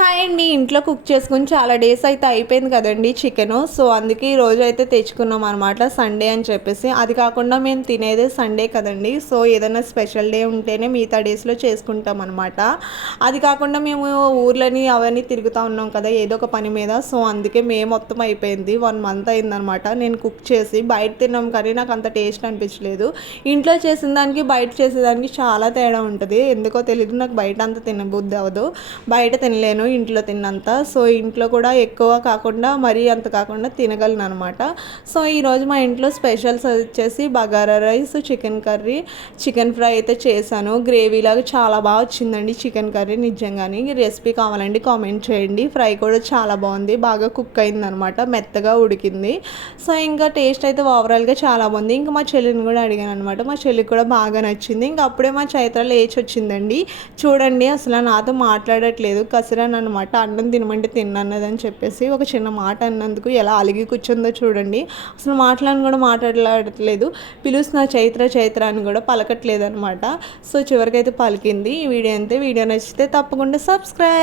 Hi అండి. ఇంట్లో cook చేసుకొని చాలా డేస్ అయితే అయిపోయింది కదండి చికెను. సో, అందుకే ఈరోజు అయితే తెచ్చుకున్నాం అనమాట. సండే అని చెప్పేసి. అది కాకుండా మేము తినేదే సండే కదండి. సో, ఏదైనా స్పెషల్ డే ఉంటేనే మిగతా డేస్‌లో చేసుకుంటాం అనమాట. అది కాకుండా మేము ఊర్లని అవన్నీ తిరుగుతా ఉన్నాం కదా! ఏదో ఒక పని మీద. సో, అందుకే మే మొత్తం అయిపోయింది. 1 మంత్ అయిందనమాట నేను కుక్ చేసి. బయట తిన్నాం కానీ నాకు అంత టేస్ట్ అనిపించలేదు. ఇంట్లో చేసిన దానికి, బయట చేసేదానికి చాలా తేడా ఉంటది. ఎందుకో తెలీదు, నాకు బయట అంత తినబుద్ధి అవ్వదు. బయట తినలేను ఇంట్లో తిన్నంత. సో, ఇంట్లో కూడా ఎక్కువ కాకుండా మరీ అంత కాకుండా తినగలను అనమాట. సో, ఈరోజు మా ఇంట్లో స్పెషల్స్ వచ్చేసి bagara rice, chicken curry, chicken fry అయితే చేశాను. గ్రేవీలాగా చాలా బాగా వచ్చిందండి చికెన్ కర్రీ నిజంగానే. రెసిపీ కావాలండి కామెంట్ చేయండి. ఫ్రై కూడా చాలా బాగుంది, బాగా కుక్ అయిందనమాట, మెత్తగా ఉడికింది. సో, ఇంకా టేస్ట్ అయితే ఓవరాల్గా చాలా బాగుంది. ఇంకా మా చెల్లిని కూడా అడిగాను అనమాట. మా చెల్లికి కూడా బాగా నచ్చింది. ఇంకా అప్పుడే మా చైత్ర లేచి వచ్చిందండి. చూడండి అసలు నాతో మాట్లాడట్లేదు, కసిరాను అనమాట. అన్నం తినమంటే తిన్నన్నదని చెప్పేసి ఒక చిన్న మాట అన్నందుకు ఎలా అలిగి కూర్చుందో చూడండి. అసలు కూడా మాట్లాడట్లేదు. పిలుస్తున్న చైత్ర చైత్ర అని కూడా పలకట్లేదు అనమాట. సో, చివరికైతే పలికింది. ఈ వీడియో అంతే. వీడియో నచ్చితే తప్పకుండా సబ్స్క్రైబ్.